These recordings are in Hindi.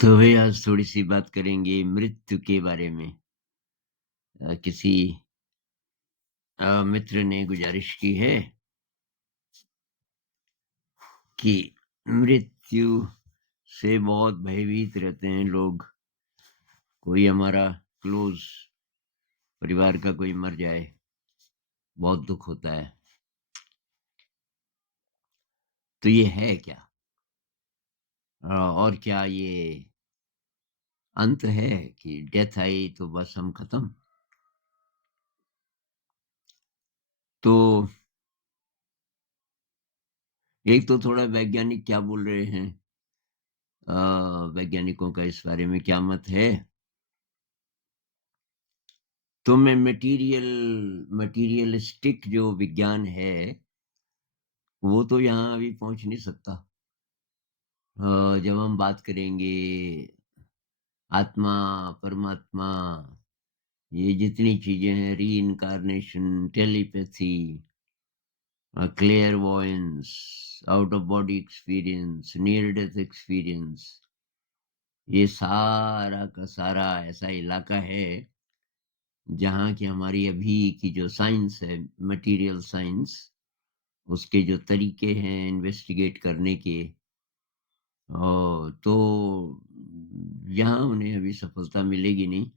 तो भाई आज थोड़ी-सी बात करेंगे मृत्यु के बारे में। किसी मित्र ने गुज़ारिश की है कि मृत्यु से बहुत भयभीत रहते हैं लोग। कोई हमारा क्लोज़ परिवार का कोई मर जाए, बहुत दुःख होता है। तो ये है क्या? और क्या ये अंत है कि डेथ आई तो बस हम खत्म? तो एक तो थोड़ा वैज्ञानिक क्या बोल रहे हैं, अ, वैज्ञानिकों का इस बारे में क्या मत है? तो मैं मटीरियलिस्टिक जो विज्ञान है, वो तो यहाँ अभी पहुँच नहीं सकता। जब हम बात करेंगे आत्मा, परमात्मा, ये जितनी चीज़ें हैं, reincarnation, telepathy, clairvoyance, out of body experience, near death experience, ये सारा का सारा ऐसा इलाका है, जहाँ की हमारी अभी की जो साइंस है, मटीरियल साइंस, उसके जो तरीके हैं इन्वेस्टिगेट करने के, तो यहाँ उन्हें अभी सफलता मिलेगी नहीं,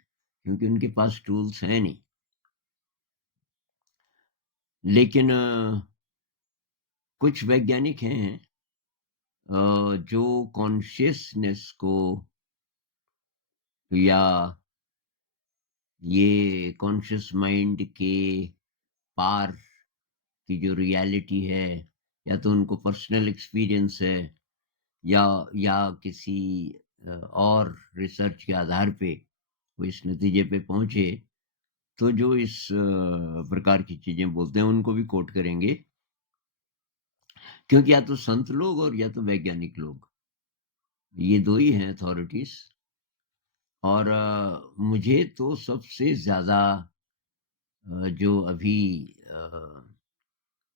क्योंकि उनके पास टूल्स हैं नहीं। लेकिन कुछ वैज्ञानिक हैं जो कॉन्शियसनेस को या ये कॉन्शियस माइंड के पार की जो रियलिटी है, या तो उनको पर्सनल एक्सपीरियंस है, या किसी और रिसर्च के आधार पे वो इस नतीजे पे पहुंचे, तो जो इस प्रकार की चीजें बोलते हैं उनको भी कोट करेंगे, क्योंकि या तो संत लोग और या तो वैज्ञानिक लोग, ये दो ही हैं अथॉरिटीज। और मुझे तो सबसे ज्यादा जो अभी अ,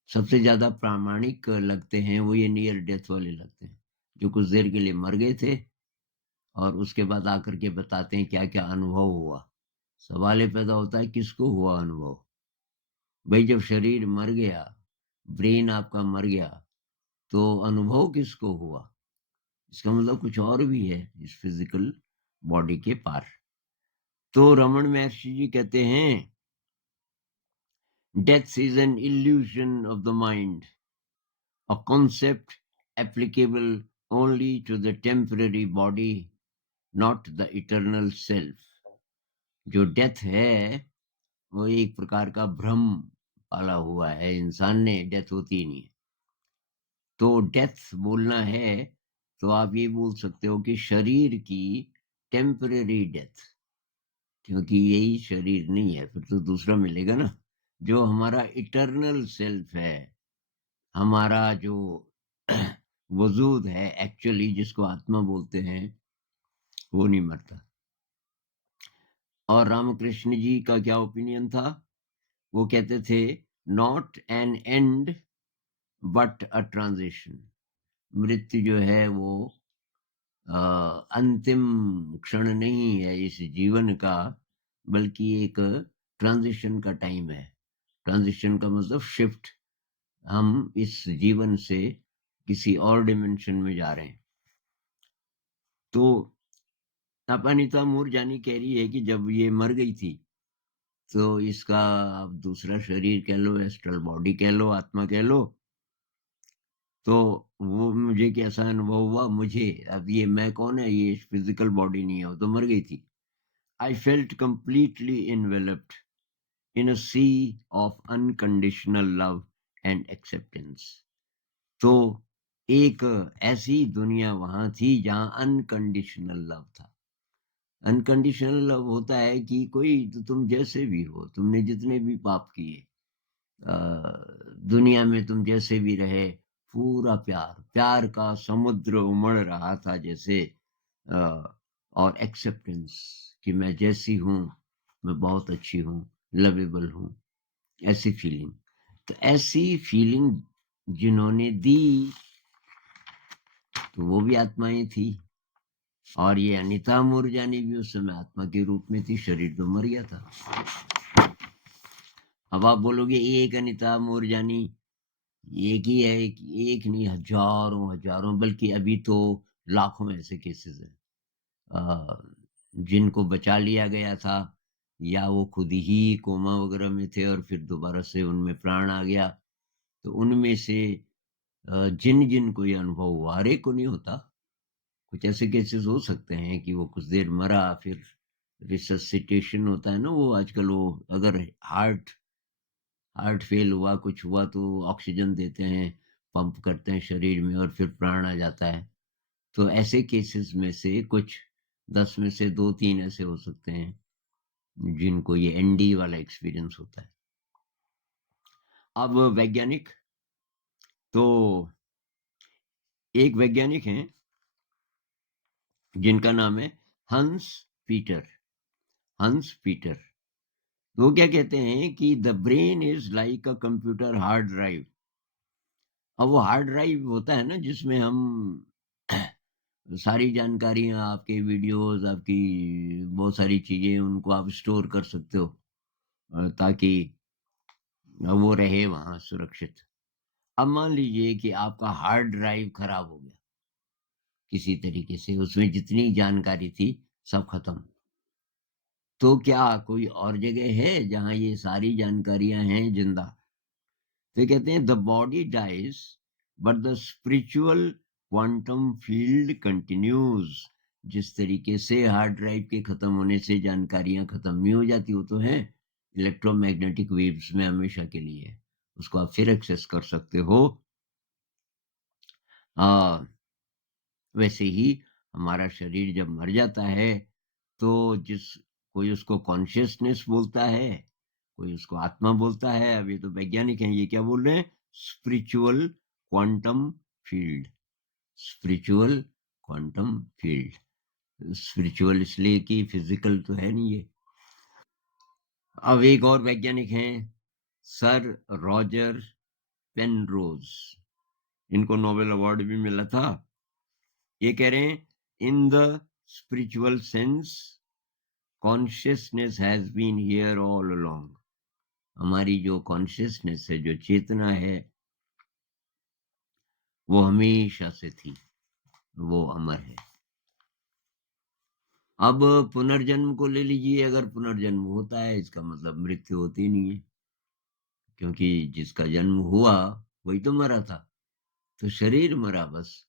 सबसे ज्यादा प्रामाणिक लगते हैं वो ये नियर डेथ वाले लगते हैं, जो कुछ देर के लिए मर गए थे और उसके बाद आकर के बताते हैं क्या क्या अनुभव हुआ। सवाल ये पैदा होता है, किसको हुआ अनुभव? भाई जब शरीर मर गया, ब्रेन आपका मर गया, तो अनुभव किसको हुआ? इसका मतलब कुछ और भी है इस फिजिकल बॉडी के पार। तो रमन महर्षि जी कहते हैं, death is an illusion of the mind, a concept applicable only to the temporary body, not the eternal self. जो डेथ है वो एक प्रकार का भ्रम पाला हुआ है इंसान ने, डेथ होती ही नहीं है। तो डेथ बोलना है तो आप ये बोल सकते हो कि शरीर की टेम्पररी डेथ, क्योंकि यही शरीर नहीं है, फिर तो दूसरा मिलेगा ना। जो हमारा इटर्नल सेल्फ है, हमारा जो वजूद है एक्चुअली, जिसको आत्मा बोलते हैं, वो नहीं मरता। और रामकृष्ण जी का क्या ओपिनियन था? वो कहते थे, not an and but a transition. मृत्यु जो है वो अंतिम क्षण नहीं है इस जीवन का, बल्कि एक ट्रांजिशन का टाइम है। ट्रांजिशन का मतलब शिफ्ट, हम इस जीवन से किसी और डिमेंशन में जा रहे हैं। तो अनिता मूरजानी कह रही है कि जब ये मर गई थी, तो इसका आप दूसरा शरीर कह लो, एस्ट्रल बॉडी कह लो, आत्मा कह लो, तो वो मुझे कैसा अनुभव हुआ, मुझे अब ये मैं कौन है, ये फिजिकल बॉडी नहीं है, वो तो मर गई थी। I felt completely enveloped in a sea of unconditional love and acceptance. तो एक ऐसी दुनिया वहां थी जहां अनकंडीशनल लव था। अनकंडीशनल लव होता है कि कोई तो, तुम जैसे भी हो, तुमने जितने भी पाप किए, दुनिया में तुम जैसे भी रहे, पूरा प्यार, प्यार का समुद्र उमड़ रहा था जैसे, अ, और एक्सेप्टेंस कि मैं जैसी हूँ, मैं बहुत अच्छी हूँ, लवेबल हूँ, ऐसी फीलिंग। तो ऐसी फीलिंग जिन्होंने दी, तो वो भी आत्माएं थी। और ये अनीता मूरजानी भी उस समय आत्मा के रूप में थी, शरीर तो मर गया था। अब आप बोलोगे एक अनीता मूरजानी, एक ही है, एक नहीं, हजारों हजारों, बल्कि अभी तो लाखों ऐसे केसेस हैं जिनको बचा लिया गया था, या वो खुद ही कोमा वगैरह में थे और फिर दोबारा से उनमें प्राण आ गया। तो उनमें से जिन जिन को ये अनुभव हुआ, हर एक को नहीं होता, कुछ ऐसे केसेस हो सकते हैं कि वो कुछ देर मरा, फिर रिससिटेशन होता है ना, वो आजकल वो अगर हार्ट हार्ट फेल हुआ, कुछ हुआ, तो ऑक्सीजन देते हैं, पंप करते हैं शरीर में और फिर प्राण आ जाता है। तो ऐसे केसेस में से कुछ 10 में से 2-3 ऐसे हो सकते हैं जिनको ये एनडी वाला एक्सपीरियंस होता है। अब वैज्ञानिक, तो एक वैज्ञानिक हैं जिनका नाम है हंस पीटर। हंस पीटर, वो क्या कहते हैं कि the brain is like a computer hard drive. अब वो हार्ड ड्राइव होता है ना जिसमें हम सारी जानकारियां, आपके वीडियोस, आपकी बहुत सारी चीजें, उनको आप स्टोर कर सकते हो ताकि वो रहे वहां सुरक्षित। अब मान लीजिए कि आपका हार्ड ड्राइव खराब हो गया किसी तरीके से, उसमें जितनी जानकारी थी सब खत्म, तो क्या कोई और जगह है जहां ये सारी जानकारियां हैं जिंदा? तो ये कहते हैं the body dies but the spiritual quantum field continues. जिस तरीके से हार्ड ड्राइव के खत्म होने से जानकारियां खत्म नहीं हो जाती, वो तो है इलेक्ट्रोमैग्नेटिक वेव्स में हमेशा के लिए, उसको आप फिर एक्सेस कर सकते हो। आ, वैसे ही हमारा शरीर जब मर जाता है, तो जिस कोई उसको कॉन्शियसनेस बोलता है, कोई उसको आत्मा बोलता है, अब ये तो वैज्ञानिक हैं, ये क्या बोल रहे हैं? Spiritual quantum field. Spiritual quantum field, spiritual इसलिए कि फिजिकल तो है नहीं ये। अब एक और वैज्ञानिक हैं, सर रॉजर पेनरोज, इनको नोबेल अवार्ड भी मिला था। ये कह रहे हैं in the spiritual sense consciousness has been here all along. हमारी जो कॉन्शियसनेस है, जो चेतना है, वो हमेशा से थी, वो अमर है। अब पुनर्जन्म को ले लीजिए, अगर पुनर्जन्म होता है इसका मतलब मृत्यु होती नहीं है, क्योंकि जिसका जन्म हुआ वही तो मरा था, तो शरीर मरा बस।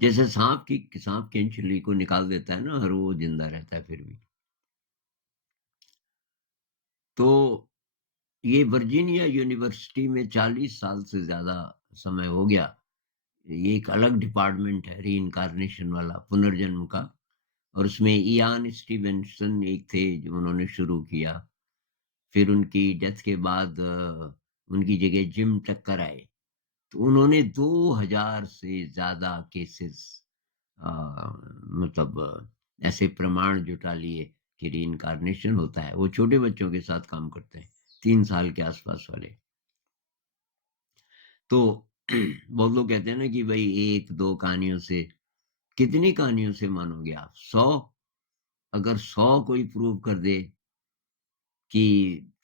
जैसे सांप की इंचुली को निकाल देता है ना, और वो जिंदा रहता है फिर भी। तो ये वर्जीनिया यूनिवर्सिटी में 40 साल से ज्यादा समय हो गया, ये एक अलग डिपार्टमेंट है री इनकारनेशन वाला, पुनर्जन्म का। और उसमें इयान स्टीवेंसन एक थे जो उन्होंने शुरू किया। फिर उनकी डेथ के बाद उनकी जगह जिम टक्कर आए, तो उन्होंने 2000 से ज्यादा केसेस, मतलब ऐसे प्रमाण जुटा लिए कि रीइंकारनेशन होता है। वो छोटे बच्चों के साथ काम करते हैं, 3 साल के आसपास वाले। तो बहुत लोग कहते हैं ना कि भाई एक दो कहानियों से, कितनी कहानियों से मानोगे आप? 100? अगर 100 कोई प्रूव कर दे कि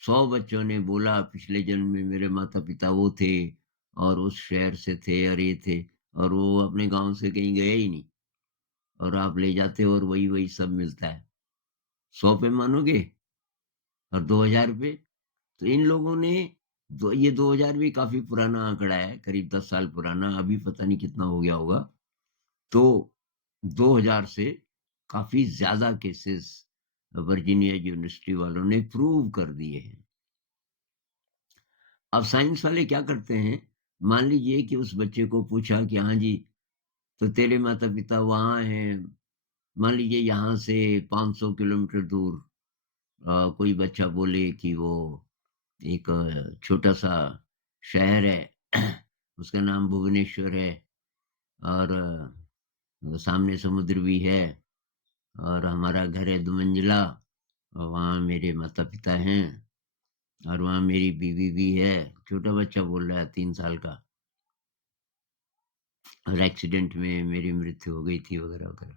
100 बच्चों ने बोला पिछले जन्म में मेरे माता पिता वो थे और उस शहर से थे और ये थे, और वो अपने गांव से कहीं गए ही नहीं, और आप ले जाते हो और वही वही सब मिलता है, 100 पे मानोगे? और 2000 पे? तो इन लोगों ने ये 2000 भी काफी पुराना आंकड़ा है, करीब 10 साल पुराना, अभी पता नहीं कितना हो गया होगा। तो 2000 से काफी ज्यादा केसेस वर्जीनिया यूनिवर्सिटी वालों ने प्रूव कर दिए हैं। अब साइंस वाले क्या करते हैं, मान लीजिए कि उस बच्चे को पूछा कि हाँ जी, तो तेरे माता पिता वहां हैं, मान लीजिए यहाँ से 500 किलोमीटर दूर। कोई बच्चा बोले कि वो एक छोटा सा शहर है, उसका नाम भुवनेश्वर है, और सामने समुद्र भी है, और हमारा घर है 2 मंजिला, और वहाँ मेरे माता पिता हैं, और वहाँ मेरी बीवी भी है। छोटा बच्चा बोल रहा है, 3 साल का। और एक्सीडेंट में मेरी मृत्यु हो गई थी वगैरह, वगैरह।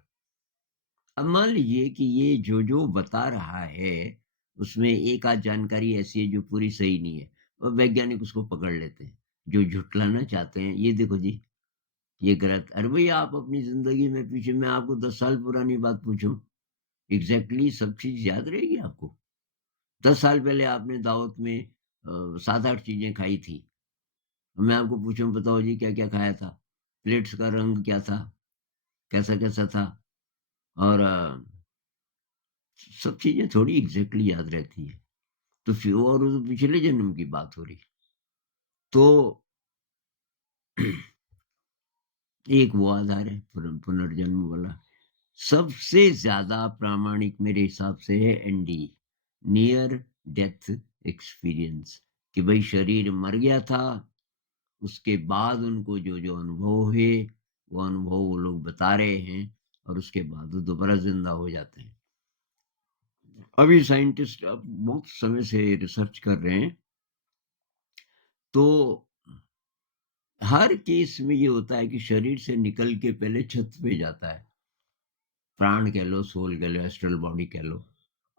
अब मान लीजिए कि ये जो बता रहा है, उसमें एक आध जानकारी ऐसी है जो पूरी सही नहीं है और वैज्ञानिक उसको पकड़ लेते हैं। जो झुठलाना चाहते हैं, ये देखो जी, ये गलत। अरे भैया, आप अपनी ज़िंदगी में पीछे मैं आपको 10 साल पुरानी बात पूछूँ, एग्ज़ैक्टली सब चीज़ याद रहेगी आपको? 10 साल पहले आपने दावत में 7-8 चीज़ें खाई थी। मैं आपको पूछूँ, बताओ जी क्या-क्या खाया था? प्लेट्स का रंग क्या था? कैसा-कैसा था? और सब चीज़ें थोड़ी एग्ज़ैक्टली याद रहती हैं। तो फिर और वो तो पिछले जन्म की बात हो रही। तो एक वो आधार है पुनर्जन्म वाला। सबसे ज़्यादा प्रामाणिक मेरे हिसाब से है एनडी, नियर डेथ एक्सपीरियंस, कि भई शरीर मर गया था, उसके बाद उनको जो अनुभव हुए, वो अनुभव वो लोग बता रहे हैं और उसके बाद वो दोबारा ज़िंदा हो जाते हैं। अभी साइंटिस्ट अब बहुत समय से रिसर्च कर रहे हैं, तो हर केस में ये होता है कि शरीर से निकल के पहले छत पे जाता है। प्राण कह लो, सोल कह लो, एस्ट्रल बॉडी कह लो,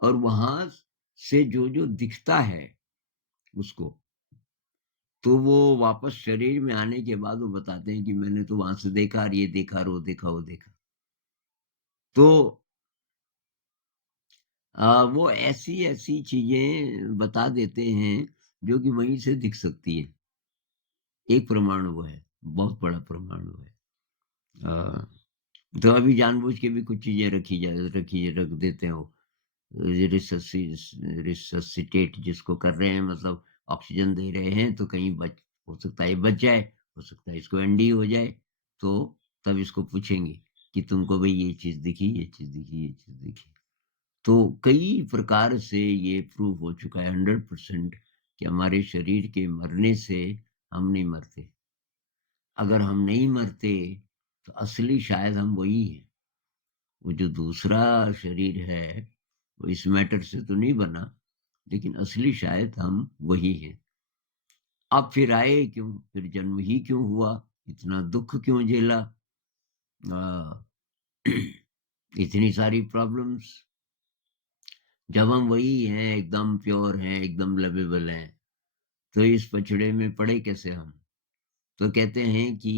और वहाँ से जो दिखता है उसको, तो वो वापस शरीर में आने के बाद वो बताते हैं कि मैंने तो वहाँ से देखा और ये देखा और वो देखा, वो देखा। तो वो ऐसी-ऐसी चीज़ें बता देते हैं जो कि वहीं से दिख सकती है। एक परमाणु वो है, बहुत बड़ा परमाणु है। अ, तो अभी जानबूझ के भी कुछ चीज़ें रख देते हैं वो। रिससिटेट जिसको कर रहे हैं, मतलब ऑक्सीजन दे रहे हैं, तो कहीं बच हो सकता है ये बच जाए, हो सकता है इसको एनडी हो जाए, तो तब इसको पूछेंगे कि तुमको भई ये चीज़ दिखी, ये चीज़ दिखी, ये चीज़ दिखी। तो कई प्रकार से ये प्रूव हो चुका है 100% कि हमारे शरीर के मरने से हम नहीं मरते। अगर हम नहीं मरते, तो असली शायद हम वही हैं। वो जो दूसरा शरीर है, वो इस मैटर से तो नहीं बना, लेकिन असली शायद हम वही हैं। अब फिर आए क्यों? फिर जन्म ही क्यों हुआ? इतना दुःख क्यों झेला? अ, इतनी सारी प्रॉब्लम्स, जब हम वही हैं, एकदम प्योर हैं, एकदम लवेबल हैं, तो इस पचड़े में पड़े कैसे हम? तो कहते हैं कि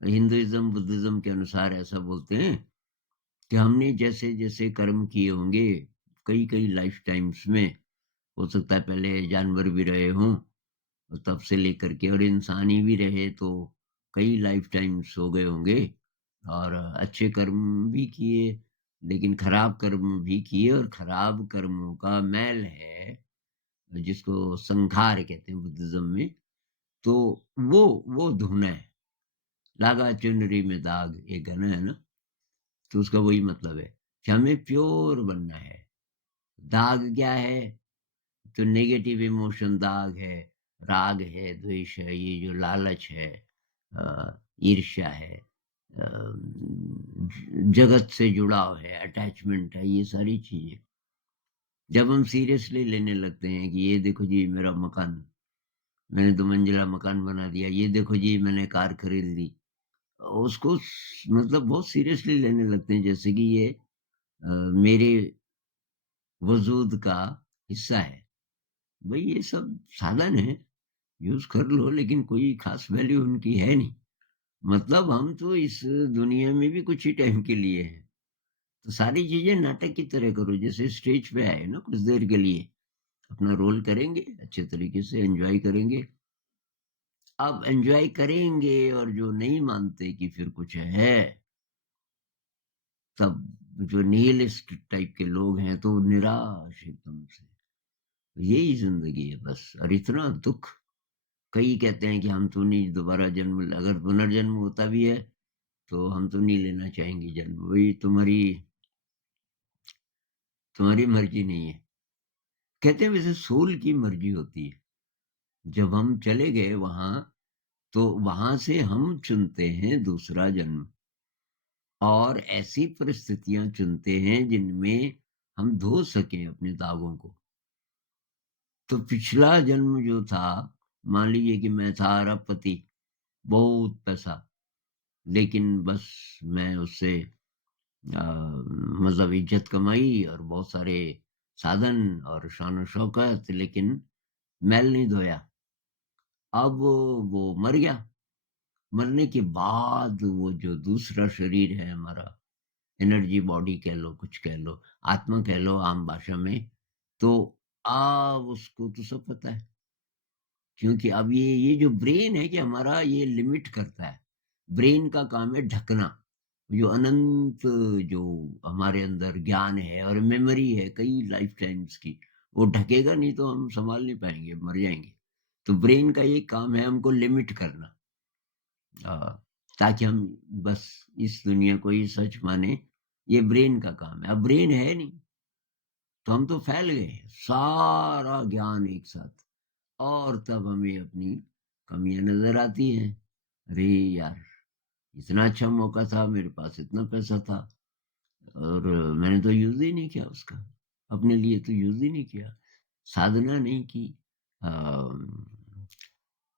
हिंदुइज़्म, बुद्धिज़्म के अनुसार ऐसा बोलते हैं कि हमने जैसे-जैसे कर्म किए होंगे, कई-कई लाइफ़ टाइम्स में, हो सकता है पहले जानवर भी रहे हों, और तब से लेकर के और इंसानी भी रहे तो कई लाइफ टाइम्स हो गए होंगे, और अच्छे कर्म भी किए, लेकिन खराब कर्म भी किए, और खराब कर्मों का मैल है, जिसको संखार कहते हैं बुद्धिज्म में। तो वो धोना है। लागा चुनरी में दाग, एक गाना है ना, तो उसका वही मतलब है कि हमें प्योर बनना है। दाग क्या है? तो नेगेटिव इमोशन दाग है, राग है, द्वेष है, ये जो लालच है, ईर्ष्या है, जगत से जुड़ाव है, अटैचमेंट है, ये सारी चीज़ें। जब हम सीरियसली लेने लगते हैं कि ये देखो जी मेरा मकान, मैंने 2 मंजिला मकान बना दिया, ये देखो जी मैंने कार खरीद ली। उसको मतलब बहुत सीरियसली लेने लगते हैं, जैसे कि ये मेरे वजूद का हिस्सा है। भाई ये सब साधन है, यूज़ कर लो, लेकिन कोई ख़ास वैल्यू उनकी है नहीं। मतलब हम तो इस दुनिया में भी कुछ ही टाइम के लिए हैं। तो सारी चीज़ें नाटक की तरह करो, जैसे स्टेज पे आए ना कुछ देर के लिए, अपना रोल करेंगे, अच्छे तरीके से एन्जॉय करेंगे। अब एन्जॉय करेंगे और जो नहीं मानते कि फिर कुछ है, तब जो निहिलिस्ट टाइप के लोग हैं, तो निराश एकदम से। यही ज़िंदगी है बस, और इतना दुःख। कई कहते हैं कि हम तो नहीं दोबारा जन्म, अगर पुनर्जन्म होता भी है, तो हम तो नहीं लेना चाहेंगे जन्म। वही तुम्हारी तुम्हारी मर्ज़ी नहीं है। कहते हैं वैसे सोल की मर्ज़ी होती है। जब हम चले गए वहाँ, तो वहाँ से हम चुनते हैं दूसरा जन्म, और ऐसी परिस्थितियाँ चुनते हैं जिनमें हम धो सकें अपने दागों को। तो पिछला जन्म जो था, मान लीजिए कि मैं था अरबपति, बहुत पैसा, लेकिन बस मैं उससे मतलब इज़्ज़त कमाई और बहुत सारे साधन और शान-ओ-शौकत, लेकिन मैल नहीं धोया। अब वो मर गया। मरने के बाद वो जो दूसरा शरीर है हमारा, एनर्जी बॉडी कह लो, कुछ कह लो, आत्मा कह लो आम भाषा में, तो अब उसको तो सब पता है। क्योंकि अब ये जो ब्रेन है कि हमारा, ये लिमिट करता है। ब्रेन का काम है ढकना। जो अनंत, जो हमारे अंदर ज्ञान है और मेमोरी है कई लाइफ टाइम्स की, वो ढकेगा नहीं तो हम संभाल नहीं पाएँगे, मर जाएँगे। तो ब्रेन का ये काम है हमको लिमिट करना। अ, ताकि हम बस इस दुनिया को ही सच माने, ये ब्रेन का काम है। अब ब्रेन है नहीं, तो हम तो फैल गए, सारा ज्ञान एक साथ। और तब हमें अपनी कमियाँ नज़र आती हैं। अरे यार! इतना अच्छा मौका था, मेरे पास इतना पैसा था और मैंने तो यूज़ ही नहीं किया उसका। अपने लिए तो यूज़ ही नहीं किया। साधना नहीं की। अ,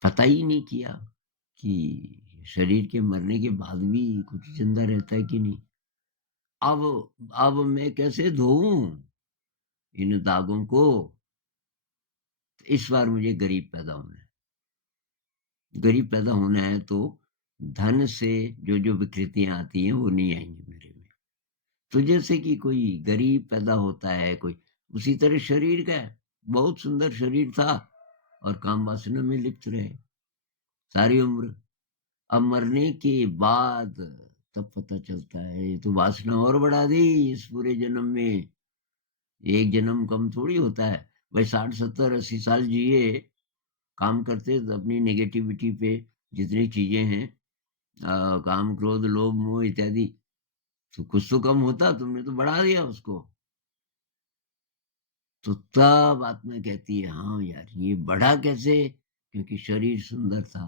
पता ही नहीं किया कि शरीर के मरने के बाद भी कुछ ज़िंदा रहता है कि नहीं। अब अब मैं कैसे धोऊँ इन दागों को? इस बार मुझे गरीब पैदा होना है। गरीब पैदा होना है तो धन से जो विकृतियाँ आती हैं वो नहीं आएँगी मेरे में। तो जैसे कि कोई गरीब पैदा होता है कोई, उसी तरह शरीर का है। बहुत सुंदर शरीर था और काम वासना में लिप्त रहे सारी उम्र। अब मरने के बाद तब पता चलता है ये तो वासना और बढ़ा दी इस पूरे जन्म में। एक जन्म कम थोड़ी होता है। भाई 60, 70, 80 साल जिए, काम करते तो अपनी नेगेटिविटी पे जितनी चीज़ें हैं, काम, क्रोध, लोभ, मोह इत्यादि, तो कुछ तो कम होता, तुमने तो बढ़ा दिया उसको। तो तब आत्मा कहती है, हाँ यार, ये बढ़ा कैसे? क्योंकि शरीर सुंदर था,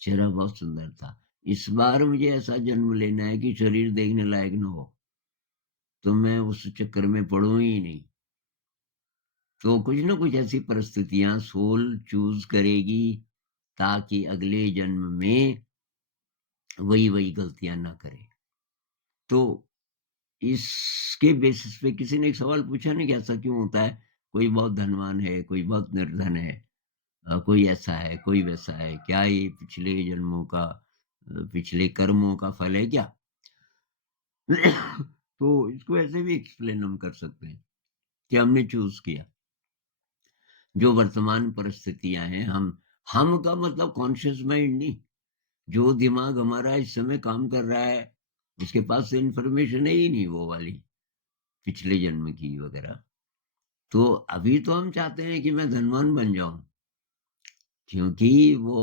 चेहरा बहुत सुंदर था। इस बार मुझे ऐसा जन्म लेना है कि शरीर देखने लायक ना हो, तो मैं उस चक्कर में पड़ूँ ही नहीं। तो कुछ ना कुछ ऐसी परिस्थितियाँ सोल चूज़ करेगी ताकि अगले जन्म में वही-वही गलतियाँ ना करे। तो इसके बेसिस पे किसी ने एक सवाल पूछा ना कि ऐसा क्यों होता है? कोई बहुत धनवान है, कोई बहुत निर्धन है, कोई ऐसा है, कोई वैसा है। क्या ये पिछले जन्मों का, पिछले कर्मों का फल है क्या? तो इसको ऐसे भी एक्सप्लेन हम कर सकते हैं कि हमने चूज़ किया। जो वर्तमान परिस्थितियाँ हैं, हम का मतलब कॉन्शियस माइंड नहीं, जो दिमाग हमारा इस समय काम कर रहा है, उसके पास तो इन्फॉर्मेशन है ही नहीं वो वाली, पिछले जन्म की वगैरह। तो अभी तो हम चाहते हैं कि मैं धनवान बन जाऊँ, क्योंकि वो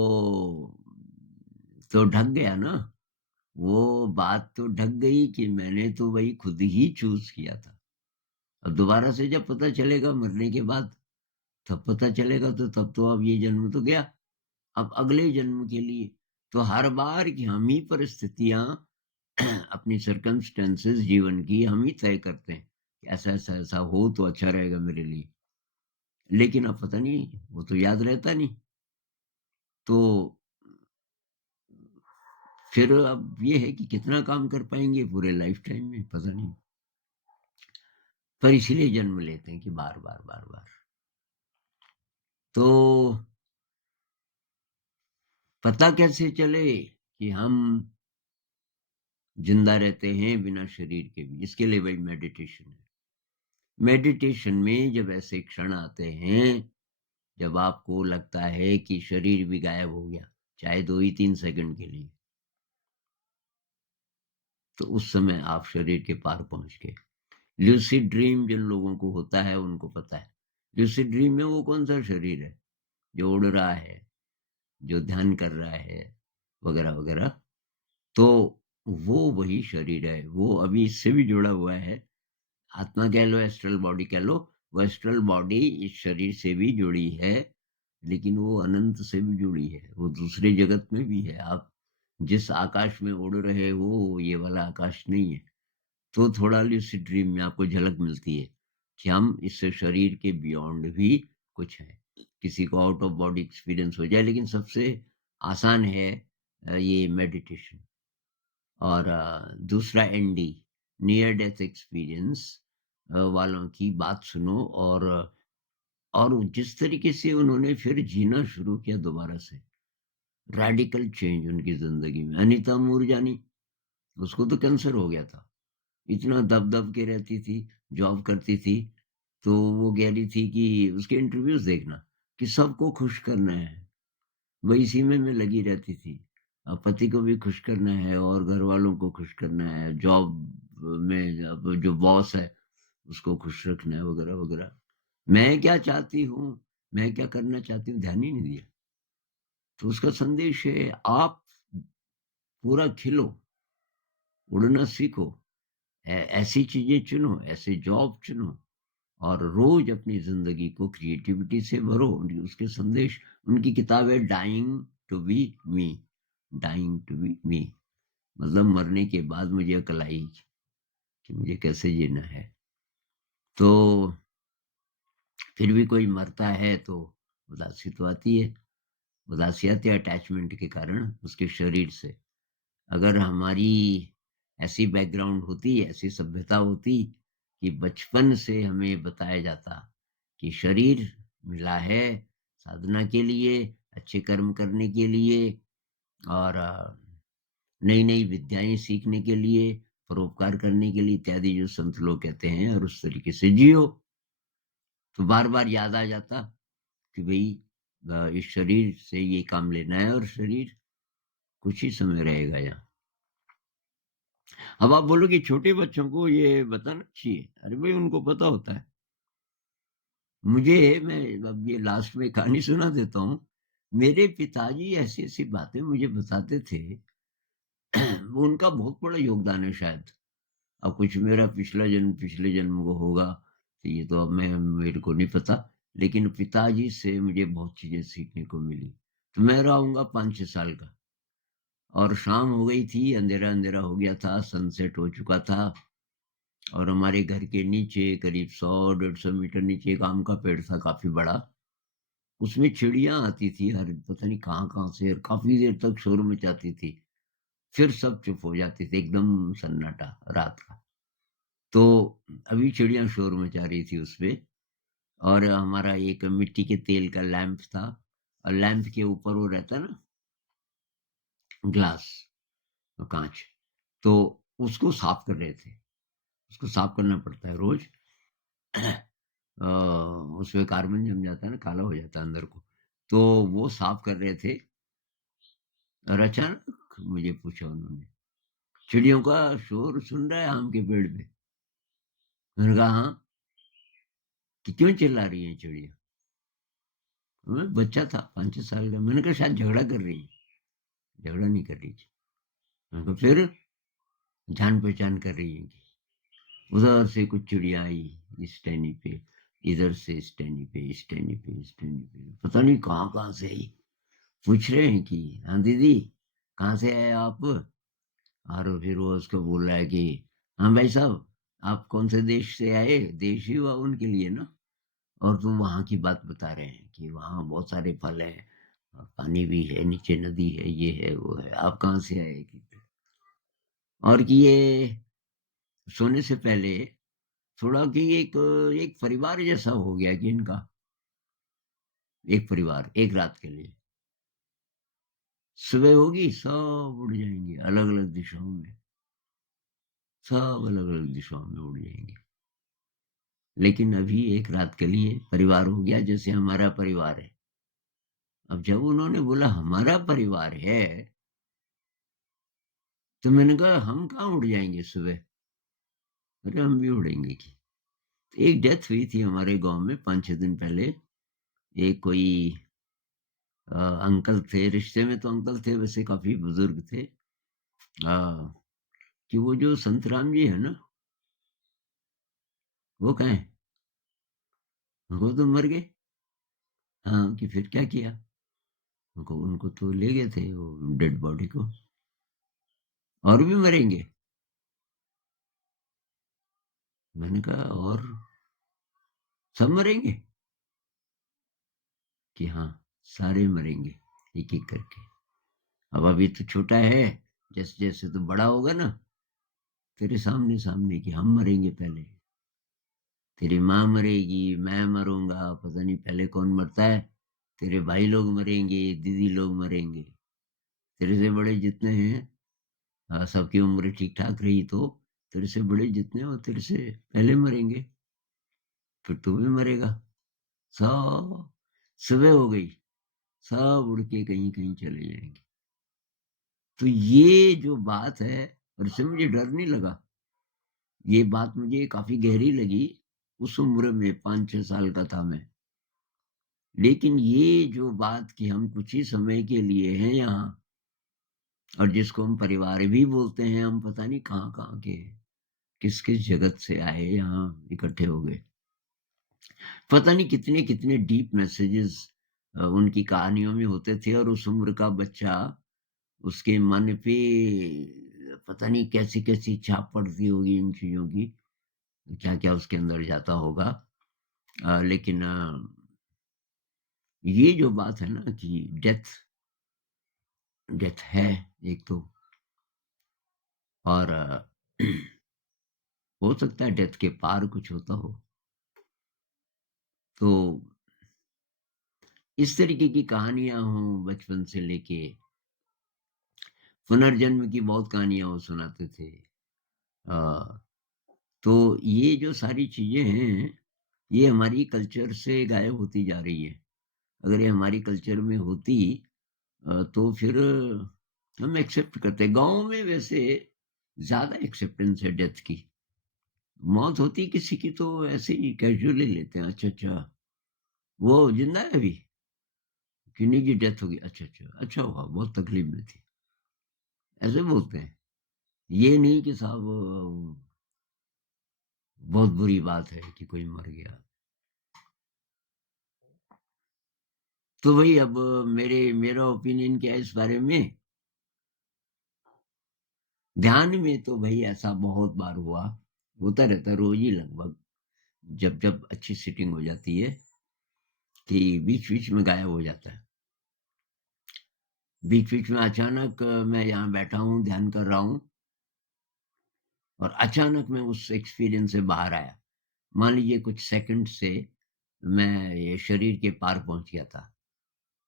तो ढक गया ना, वो बात तो ढक गई कि मैंने तो भई खुद ही चूज़ किया था। अब दोबारा से जब पता चलेगा मरने के बाद, तब पता चलेगा, तो तब तो अब ये जन्म तो गया। अब अगले जन्म के लिए तो हर बार की हम ही परिस्थितियाँ अपनी सर्कमस्टेंसेस जीवन की हम ही तय करते हैं। कि ऐसा-ऐसा हो तो अच्छा रहेगा मेरे लिए। लेकिन अब पता नहीं, वो तो याद रहता नहीं। तो फिर अब ये है कि कितना काम कर पाएँगे पूरे लाइफ टाइम में, पता नहीं। पर इसीलिए जन्म लेते हैं कि बार-बार, बार-बार। तो पता कैसे चले कि हम ज़िंदा रहते हैं बिना शरीर के भी? इसके लिए वही मेडिटेशन है। मेडिटेशन में जब ऐसे क्षण आते हैं, जब आपको लगता है कि शरीर भी गायब हो गया, चाहे 2 ही 3 सेकंड के लिए, तो उस समय आप शरीर के पार पहुँच गए। ल्यूसिड ड्रीम जिन लोगों को होता है, उनको पता है। ल्यूसिड ड्रीम में वो कौन-सा शरीर है, जो उड़ रहा है, जो ध्यान कर रहा है, वगैरह-वगैरह। तो वो वही शरीर है, वो अभी इससे भी जुड़ा हुआ है। आत्मा कह लो, एस्ट्रल बॉडी कह लो, वो एस्ट्रल बॉडी इस शरीर से भी जुड़ी है, लेकिन वो अनंत से भी जुड़ी है, वो दूसरे जगत में भी है। आप जिस आकाश में उड़ रहे हो, वो ये वाला आकाश नहीं है। तो थोड़ा लूसिड ड्रीम में आपको झलक मिलती है कि हम इस शरीर के बियॉन्ड भी कुछ हैं। किसी को आउट ऑफ बॉडी एक्सपीरियंस हो जाए, लेकिन सबसे आसान है ये मेडिटेशन। और दूसरा एनडी, नियर डेथ एक्सपीरियंस वालों की बात सुनो, और जिस तरीके से उन्होंने फिर जीना शुरू किया दोबारा से, रेडिकल चेंज उनकी ज़िंदगी में। अनीता मूरजानी, उसको तो कैंसर हो गया था। इतना दब-दब के रहती थी, जॉब करती थी, तो वो कह रही थी कि उसके इंटरव्यूज़ देखना कि सबको खुश करना है। वो इसी में लगी रहती थी। पति को भी खुश करना है और घरवालों को खुश करना है, जॉब में अब जो बॉस है, उसको खुश रखना है वगैरह-वगैरह। मैं क्या चाहती हूँ, मैं क्या करना चाहती हूँ, ध्यान ही नहीं दिया। तो उसका संदेश है, आप पूरा खिलो, उड़ना सीखो, ऐसी चीज़ें चुनो, ऐसे जॉब चुनो और रोज़ अपनी ज़िंदगी को क्रिएटिविटी से भरो। उसके संदेश, उनकी किताब है dying to be me, dying to be me, मतलब मरने के बाद मुझे अकल आई कि मुझे कैसे जीना है। तो फिर भी कोई मरता है तो उदासी तो आती है। उदासी आती है अटैचमेंट के कारण उसके शरीर से। अगर हमारी ऐसी बैकग्राउंड होती, ऐसी सभ्यता होती कि बचपन से हमें बताया जाता कि शरीर मिला है साधना के लिए, अच्छे कर्म करने के लिए और नई-नई विद्याएँ सीखने के लिए, परोपकार करने के लिए इत्यादि जो संत लोग कहते हैं, और उस तरीके से जियो। तो बार-बार याद आ जाता कि भई इस शरीर से ये काम लेना है और शरीर कुछ ही समय रहेगा यहाँ। अब आप बोलोगे छोटे बच्चों को ये बताना चाहिए। अरे भाई उनको पता होता है। मैं अब ये लास्ट में कहानी सुना देता हूँ। मेरे पिताजी ऐसी-ऐसी बातें मुझे बताते थे। वो उनका बहुत बड़ा योगदान है शायद। अब कुछ मेरा पिछले जन्म को होगा, तो ये तो अब मैं मेरे को नहीं पता। लेकिन पिताजी से मुझे बहुत चीज़ें सीखने को मिली। तो मैं रहा होऊँगा 5-6 साल का और शाम हो गई थी, अंधेरा-अंधेरा हो गया था, सनसेट हो चुका था। और हमारे घर के नीचे करीब 100 150 मीटर नीचे एक आम का पेड़ था काफ़ी बड़ा। उसमें चिड़ियाँ आती थी हर पता नहीं कहाँ-कहाँ से, और काफ़ी देर तक शोर मचाती थी। फिर सब चुप हो जाते थे, एकदम सन्नाटा रात का। तो अभी चिड़ियाँ शोर मचा रही थी उसपे, और हमारा एक मिट्टी के तेल का लैंप था, और लैंप के ऊपर वो रहता है ना ग्लास, काँच, तो उसको साफ कर रहे थे। उसको साफ करना पड़ता है रोज़। अ, उसमें कार्बन जम जाता है ना, काला हो जाता है अंदर को। तो वो साफ कर रहे थे और अचानक मुझे पूछा उन्होंने, चिड़ियों का शोर सुन रहा है आम के पेड़ पे? मैंने कहा हाँ, कि क्यों चिल्ला रही हैं चिड़िया? मैं बच्चा था 5-6 साल का, मैंने कहा शायद झगड़ा कर रही हैं। झगड़ा नहीं कर रही थी। मैंने कहा फिर? जान पहचान कर रही हैं कि उधर से कुछ चिड़िया आई इस टहनी पे, इधर से इस टहनी पे, इस टहनी पे, इस टहनी पे, पता नहीं कहाँ-कहाँ से आई। पूछ रहे हैं कि हाँ दीदी, कहाँ से आए आप? और फिर वो उसको बोल रहा है कि हाँ भाई साहब, आप कौन से देश से आए? देश ही हुआ उनके लिए ना। और तो वहाँ की बात बता रहे हैं कि वहाँ बहुत सारे फल हैं और पानी भी है, नीचे नदी है, ये है, वो है। आप कहाँ से आए? और कि ये सोने से पहले थोड़ा कि एक परिवार जैसा हो गया कि इनका, एक परिवार, एक रात के लिए। सुबह होगी, सब उड़ जाएँगे अलग-अलग दिशाओं में, सब अलग-अलग दिशाओं में उड़ जाएँगे। लेकिन अभी एक रात के लिए परिवार हो गया जैसे हमारा परिवार है। अब जब उन्होंने बोला हमारा परिवार है, तो मैंने कहा हम कहाँ उड़ जाएँगे सुबह? अरे हम भी उड़ेंगे कि। एक डेथ हुई थी हमारे गाँव में 5-6 दिन पहले। एक कोई अंकल थे, रिश्ते में तो अंकल थे, वैसे काफ़ी बुज़ुर्ग थे। अ, कि वो जो संत राम जी हैं ना, वो कहाँ हैं? वो तो मर गए। हाँ, कि फिर क्या किया? उनको उनको तो ले गए थे वो डेड बॉडी को। और भी मरेंगे? मैंने कहा और सब मरेंगे? कि हाँ, सारे मरेंगे एक-एक करके। अब अभी तो छोटा है, जैसे-जैसे तू बड़ा होगा ना, तेरे सामने-सामने कि हम मरेंगे पहले, तेरी माँ मरेगी, मैं मरूँगा, पता नहीं पहले कौन मरता है, तेरे भाई लोग मरेंगे, दीदी लोग मरेंगे, तेरे से बड़े जितने हैं सबकी उम्र ठीक-ठाक रही तो तेरे से बड़े जितने हैं वो तेरे से पहले मरेंगे, फिर तू भी मरेगा। सब सुबह हो गई, सब उड़ के कहीं-कहीं चले जाएँगे। तो ये जो बात है और इससे मुझे डर नहीं लगा। ये बात मुझे काफ़ी गहरी लगी, उस उम्र में 5-6 साल का था मैं। लेकिन ये जो बात कि हम कुछ ही समय के लिए हैं यहाँ और जिसको हम परिवार भी बोलते हैं, हम पता नहीं कहाँ-कहाँ के, किस-किस जगत से आए, यहाँ इकट्ठे हो गए। पता नहीं कितने-कितने डीप मैसेजेस उनकी कहानियों में होते थे और उस उम्र का बच्चा, उसके मन पे पता नहीं कैसी-कैसी छाप पड़ती होगी इन चीज़ों की, क्या-क्या उसके अंदर जाता होगा। लेकिन ये जो बात है ना कि डेथ डेथ है एक तो और हो सकता है डेथ के पार कुछ होता हो। तो इस तरीके की कहानियाँ हों बचपन से लेके पुनर्जन्म की बहुत कहानियाँ वो सुनाते थे। अ, तो ये जो सारी चीज़ें हैं, ये हमारी कल्चर से गायब होती जा रही हैं। अगर ये हमारी कल्चर में होती तो फिर हम एक्सेप्ट करते। गाँव में वैसे ज़्यादा एक्सेप्टेंस है डेथ की। मौत होती किसी की तो ऐसे ही कैज़ुअली लेते हैं, अच्छा, अच्छा, वो ज़िंदा है अभी? किन्हीं की डेथ हो गई, अच्छा, अच्छा, अच्छा हुआ, बहुत तकलीफ में थी, ऐसे बोलते हैं। ये नहीं कि साहब बहुत बुरी बात है कि कोई मर गया। तो वही अब मेरा ओपिनियन क्या है इस बारे में? ध्यान में तो भई ऐसा बहुत बार हुआ, होता रहता है रोज़ ही लगभग, जब अच्छी सिटिंग हो जाती है कि बीच-बीच में गायब हो जाता है। बीच-बीच में अचानक मैं यहाँ बैठा हूँ, ध्यान कर रहा हूँ और अचानक मैं उस एक्सपीरियंस से बाहर आया। मान लीजिए कुछ सेकंड से मैं ये शरीर के पार पहुँच गया था।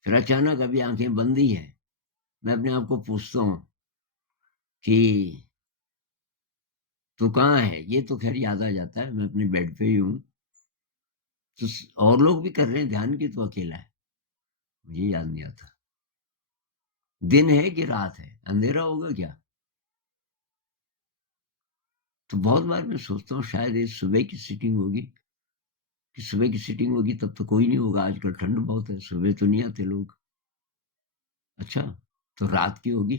फिर अचानक अभी आँखें बंद ही हैं। मैं अपने आप को पूछता हूँ कि तू कहाँ है? ये तो ख़ैर याद आ जाता है, मैं अपने बेड पे ही हूँ। तो और लोग भी कर रहे हैं ध्यान कि तू अकेला है? मुझे याद नहीं आता। दिन है कि रात है? अंधेरा होगा क्या? तो बहुत बार मैं सोचता हूँ शायद ये सुबह की सीटिंग होगी, कि सुबह की सीटिंग होगी तब तो कोई नहीं होगा, आजकल ठंड बहुत है, सुबह तो नहीं आते लोग। अच्छा, तो रात की होगी?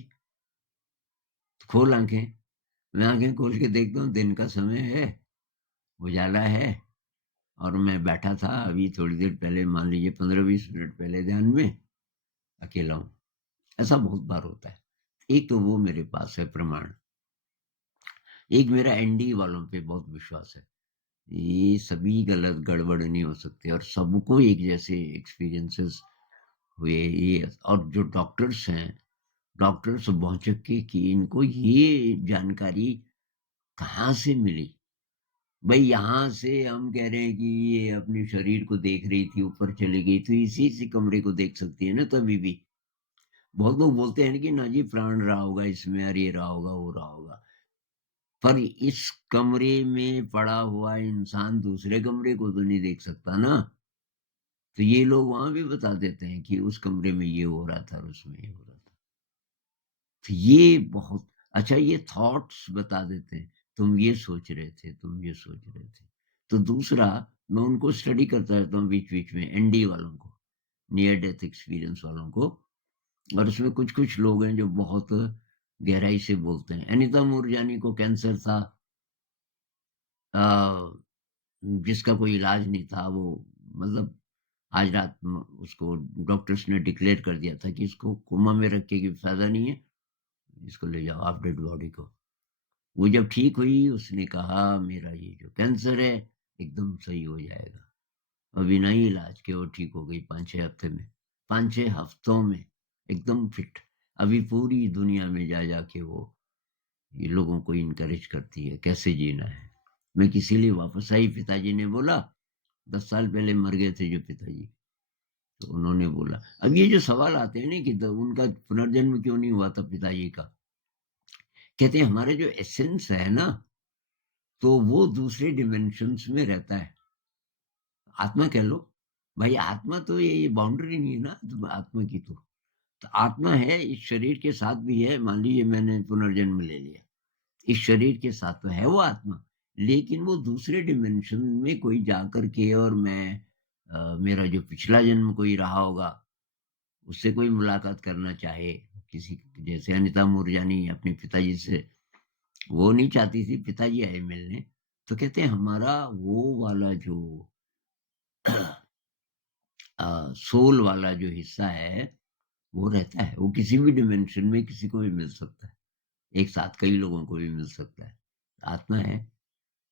तो खोल आँखें। मैं आँखें खोल के देखता हूँ दिन का समय है, उजाला है और मैं बैठा था अभी थोड़ी देर पहले मान लीजिए 15-20 मिनट पहले ध्यान में, अकेला हूँ। ऐसा बहुत बार होता है। एक तो वो मेरे पास है प्रमाण, एक मेरा एनडी वालों पे बहुत विश्वास है। ये सभी गलत गड़बड़ नहीं हो सकते और सबको एक जैसे एक्सपीरियंसेस हुए ये और जो डॉक्टर्स हैं, डॉक्टर्स भौचक्के कि इनको ये जानकारी कहाँ से मिली? भई यहाँ से हम कह रहे हैं कि ये अपने शरीर को देख रही थी, ऊपर चली गई, तो इसी कमरे को देख सकती है ना तभी भी। बहुत लोग बोलते हैं ना कि ना जी प्राण रहा होगा इसमें और ये रहा होगा, वो रहा होगा। पर इस कमरे में पड़ा हुआ इंसान दूसरे कमरे को तो नहीं देख सकता ना। तो ये लोग वहाँ भी बता देते हैं कि उस कमरे में ये हो रहा था और उसमें ये हो रहा था। तो ये बहुत अच्छा ये थॉट्स बता देते हैं, तुम ये सोच रहे थे, तुम ये सोच रहे थे। तो दूसरा मैं उनको स्टडी करता रहता हूँ बीच-बीच में एनडी वालों को, नियर डेथ एक्सपीरियंस वालों को और उसमें कुछ-कुछ लोग हैं जो बहुत गहराई से बोलते हैं। अनीता मूरजानी को कैंसर था अ, जिसका कोई इलाज नहीं था वो मतलब आज रात उसको डॉक्टर्स ने डिक्लेयर कर दिया था कि इसको कोमा में रख के कोई फ़ायदा नहीं है, इसको ले जाओ आप डेड बॉडी को। वो जब ठीक हुई उसने कहा मेरा ये जो कैंसर है एकदम सही हो जाएगा। और बिना ही इलाज के वो ठीक हो गई 5-6 हफ्ते में। 5-6 हफ्तों में एकदम फिट। अभी पूरी दुनिया में जा के वो ये लोगों को इनकरेज करती है कैसे जीना है। मैं किसी लिए वापस आई, पिताजी ने बोला 10 साल पहले मर गए थे जो पिताजी। तो उन्होंने बोला, अब ये जो सवाल आते हैं ना कि तो उनका पुनर्जन्म क्यों नहीं हुआ था पिताजी का, कहते हैं हमारे जो एसेंस है ना, तो वो दूसरे डिमेंशंस में रहता है। आत्मा कह लो, भाई आत्मा तो ये बाउंड्री नहीं है ना तो आत्मा की तो आत्मा है, इस शरीर के साथ भी है। मान लीजिए मैंने पुनर्जन्म ले लिया, इस शरीर के साथ तो है वो आत्मा, लेकिन वो दूसरे डिमेंशन में कोई जाकर के और मैं मेरा जो पिछला जन्म कोई रहा होगा उससे कोई मुलाकात करना चाहे, किसी जैसे अनिता मूरजानी अपने पिताजी से, वो नहीं चाहती थी, पिताजी आए मिलने, तो कहते हैं हमारा वो वाला जो सोल वाला जो हिस्सा है वो रहता है, वो किसी भी डिमेंशन में किसी को भी मिल सकता है, एक साथ कई लोगों को भी मिल सकता है, आत्मा है।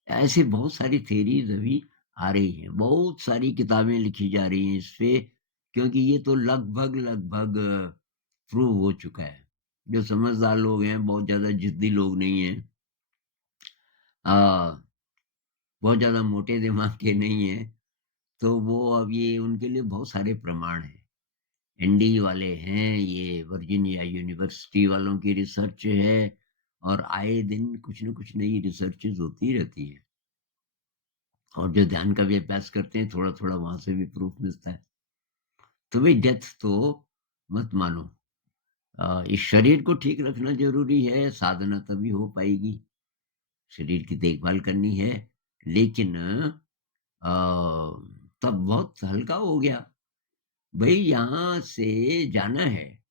ऐसी बहुत सारी थेरीज अभी आ रही हैं, बहुत सारी किताबें लिखी जा रही हैं इस पे, क्योंकि ये तो लगभग लगभग प्रूव हो चुका है। जो समझदार लोग हैं, बहुत ज्यादा जिद्दी लोग नहीं हैं, आ, बहुत ज्यादा मोटे दिमाग के नहीं हैं, तो वो अब ये उनके लिए बहुत सारे प्रमाण हैं। एनडी वाले हैं, ये वर्जीनिया यूनिवर्सिटी वालों की रिसर्च है, और आए दिन कुछ न कुछ नई रिसर्चेज होती रहती है। और जो ध्यान का भी अभ्यास करते हैं, थोड़ा थोड़ा वहां से भी प्रूफ मिलता है। तो भाई डेथ तो मत मानो। इस शरीर को ठीक रखना जरूरी है, साधना तभी हो पाएगी, शरीर की देखभाल करनी है, लेकिन तब बहुत हल्का हो गया, भाई यहाँ से जाना है,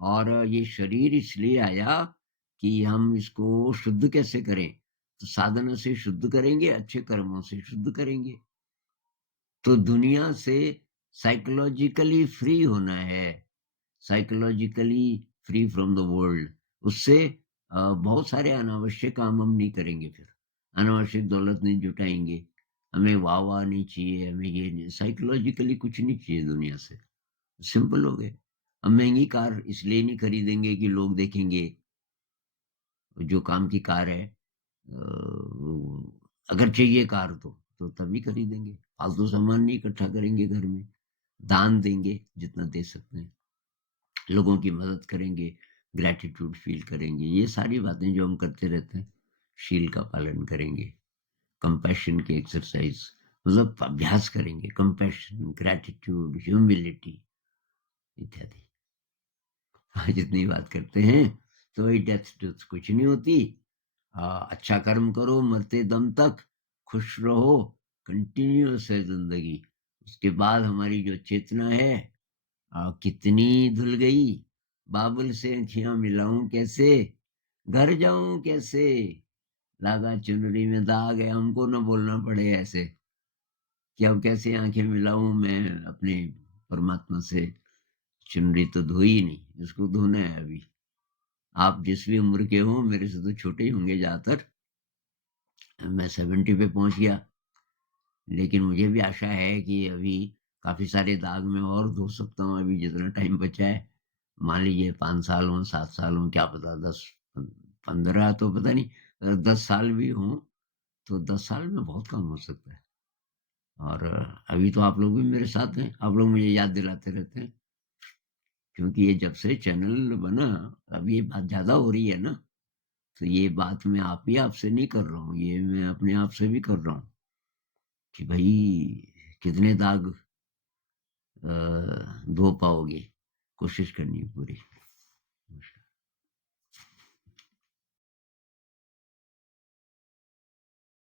और ये शरीर इसलिए आया कि हम इसको शुद्ध कैसे करें, तो साधना से शुद्ध करेंगे, अच्छे कर्मों से शुद्ध करेंगे। तो दुनिया से साइकोलॉजिकली फ्री होना है, psychologically free from the world. उससे बहुत सारे अनावश्यक काम हम नहीं करेंगे, फिर अनावश्यक दौलत नहीं जुटाएंगे, हमें वाह वाह नहीं चाहिए, हमें ये नहीं, साइकोलॉजिकली कुछ नहीं चाहिए दुनिया से, सिंपल हो गए। हम महंगी कार इसलिए नहीं खरीदेंगे कि लोग देखेंगे, जो काम की कार है, अगर चाहिए कार तो तभी खरीदेंगे, फालतू सामान नहीं इकट्ठा करेंगे घर में, दान देंगे जितना दे सकते हैं, लोगों की मदद करेंगे, ग्रैटिट्यूड फील करेंगे, ये सारी बातें जो हम करते रहते हैं, शील का पालन करेंगे, कंपैशन की एक्सरसाइज, मतलब अभ्यास करेंगे, कंपैशन, ग्रैटिट्यूड, ह्यूमिलिटी इत्यादि। जितनी बात करते हैं, तो वही डेथ टूथ कुछ नहीं होती। अच्छा कर्म करो मरते दम तक, खुश रहो, कंटिन्यूअस है जिंदगी। उसके बाद हमारी जो चेतना है कितनी धुल गई, बाबुल से आँखियां मिलाऊं कैसे, घर जाऊं कैसे, लागा चुनरी में दाग है, हमको न बोलना पड़े ऐसे कि अब कैसे आंखें मिलाऊं मैं अपने परमात्मा से, चुनरी तो धोई नहीं, उसको धोना है अभी। आप जिस भी उम्र के हो, मेरे से तो छोटे ही होंगे ज्यादातर, मैं 70 पे पहुंच गया, लेकिन मुझे भी आशा है कि अभी काफी सारे दाग में और धो सकता हूँ, अभी जितना टाइम बचा है। मान लीजिए 5 साल हो, 7 साल हो, क्या पता 10 15 तो पता नहीं, 10 साल भी हो, तो 10 साल में बहुत काम हो सकता है। और अभी तो आप लोग भी मेरे साथ हैं, आप लोग मुझे याद दिलाते रहते हैं, क्योंकि ये जब से चैनल बना, अब ये बात ज्यादा हो रही है ना, तो ये बात मैं आप ही आपसे नहीं कर रहा हूँ, ये मैं अपने आप से भी कर रहा हूँ कि भाई कितने दाग धो पाओगे, कोशिश करनी है पूरी।